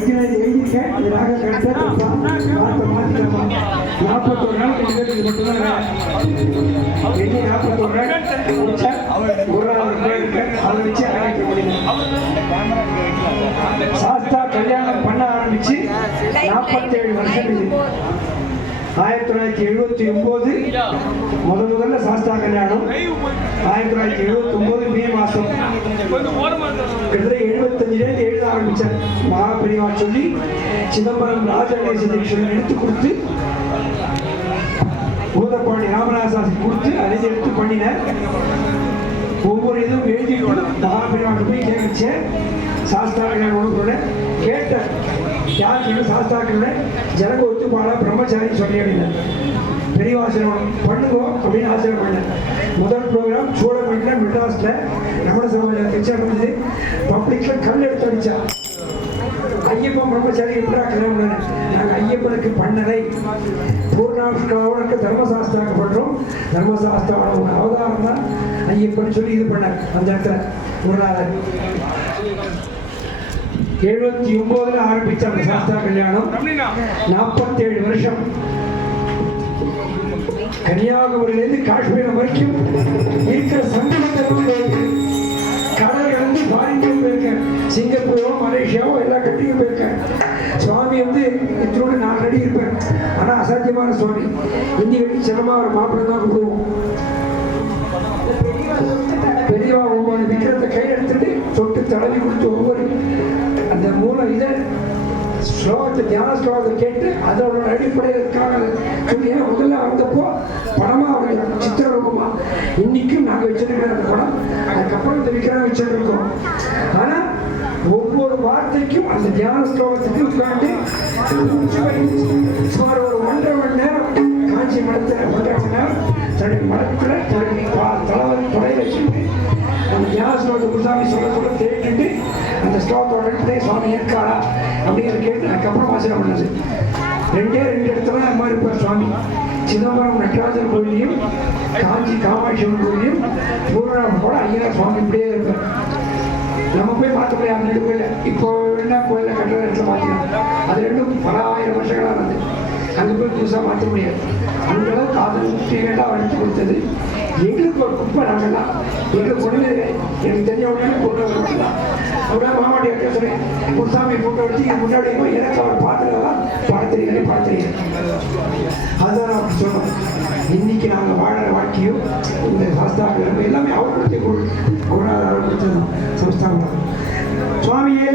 வைக்கிறது எழுதியிருக்கேன். இதனாக கிடைச்சா வார்த்தை மாற்றிக்கலாமா? 41 நாள் கண்டிப்பாக மட்டும்தான் எண்ணி 41 நாள் முடிச்சா ஒரு நாள் இருக்கு. அதை வச்சு அரங்கேற்ற முடியும். சாஸ்தா கல்யாணம் பண்ண ஆரம்பிச்சு 47 வருஷம் இது. 1979 முதல்ல சாஸ்தா கல்யாணம். 1979 மே மாசம் கிட்டத்தட்ட 75 எழுத ஆரம்பிச்சார். மகாபிரிவா சொல்லி சிதம்பரம் ராஜகணேச தீட்சணன் எடுத்து கொடுத்து பூதப்பாண்டி ராமநாசாசி கொடுத்து அதை எடுத்து பண்ணினார். ஒவ்வொரு இதுவும் எழுதி மகாபிரிவாட்டு போய் கேட்கச்சேன். சாஸ்தா கல்யாணம் கேட்ட யாருக்கு சாஸ்தாக்களோட ஜனங்க ஒத்துப்பாடா பிரம்மச்சாரி சொல்லி அப்படின்னா பெரியவாசனம் பண்ணுங்கோ அப்படின்னு ஆசிரியர் பண்ணேன். முதல் ப்ரோக்ராம் சூழப்பட்டில் மெட்ராஸில் ரமண சமாஜம் வச்சு நடந்தது. பப்ளிக்கில் கல் எடுத்து அடித்தா ஐயப்பன் பிரம்மச்சாரி எப்படா கல்யாணம். நாங்கள் ஐயப்பனுக்கு பண்ணதை பூர்ணாஷ்டாவோட தர்மசாஸ்திராக்கு பண்ணுறோம். தர்மசாஸ்திராவோட அவதாரம் தான் ஐயப்பன் சொல்லி இது பண்ணார். அந்த இடத்துல ஒரு நாள் 79 ஆரம்பிச்ச அந்த சாஸ்தா கல்யாணம் 47 வருஷம். கன்னியாகுமரியிலிருந்து காஷ்மீரம் வரைக்கும் இருக்கிற சங்கமத்தெல்லாம் கடல் கடந்து ஃபாரின்லையும் போயிருக்கேன். சிங்கப்பூரோ மலேசியாவோ எல்லா கட்டியும் போயிருக்கேன். சுவாமி வந்து இத்தோடு 4 அடி இருப்பேன். ஆனால் அசாத்தியமான சுவாமி. இந்தி வெட்டி சிரமமாக ஒரு மாப்பிள்ளை தான் கூடுவோம். பெரியவா ஒவ்வொரு விக்கிரத்தை கையில் எடுத்துட்டு தொட்டு தடவி கொடுத்து ஒவ்வொரு அந்த மூலம் இதை ஸ்லோகத்தை தியான ஸ்லோகத்தை கேட்டு அதோட அடிப்படையிற்காக சொல்லி முதல்ல வந்தப்போ படமாக வரையும் சித்திரரூபமா இன்னைக்கும் நாங்கள் வச்சிருக்கிற அந்த படம். அதுக்கப்புறம் இந்த விக்கிரம் வச்சிருக்கோம். ஆனால் ஒவ்வொரு வார்த்தைக்கும் அந்த தியான ஸ்லோகத்துக்கு உட்காந்து சுமார் ஒரு 1.5 மணி நேரம் காஞ்சி மடத்தில் 1.5 மணி நேரம் தன்னுடைய மடத்தில் தலைவர் துணை வச்சுட்டு அந்த தியான ஸ்லோகத்தை குருசாமி சொல்ல கேட்டுட்டு அந்த ஸ்லோகத்தோட அடிப்படையே சுவாமி இருக்காளா அப்படிங்கிறத கேட்டு அதுக்கப்புறம் வாசனம் பண்ணது. 2 இடத்துல அந்த மாதிரி இருப்பார் சுவாமி. சிதம்பரம் நடராஜர் கோயிலையும் காஞ்சி காமாட்சி கோயிலையும் பூர்ணம் கூட ஐயா சுவாமி இப்படியே இருப்பார். நம்ம போய் பார்க்க முடியாது அந்த 2 கோயில. இப்போ என்ன கோயிலில் கட்டுற இடத்துல பார்த்துக்கலாம். அது 2 பல ஆயிரம் வருஷங்களாக இருந்தது. அங்கே போய் புதுசாக மாற்ற முடியாது. அந்த அளவுக்கு காதல் கேட்டால் வளர்த்து கொடுத்தது. எங்களுக்கு ஒரு குப்பை நாங்கள்லாம் எங்களுக்கு ஒன்றுமே எனக்கு தெரிஞ்ச உடனே கொண்டு வரலாம். அப்படின்னா மாமாட்டி இருக்க சொன்னேன் குருசாமி போட்டோ எடுத்து என் முன்னாடி போய் எனக்கு அவர் பார்த்துக்கலாம் பார்த்துறீங்க. அதுதான் நான் சொன்னோம். இன்னைக்கு நாங்கள் வாழற வாழ்க்கையும் இந்த சாஸ்தாக்கள் எல்லாமே அவர் கொடுத்து குருநாதர் அவர் கொடுத்தது சம்ஸ்தானம். சுவாமியே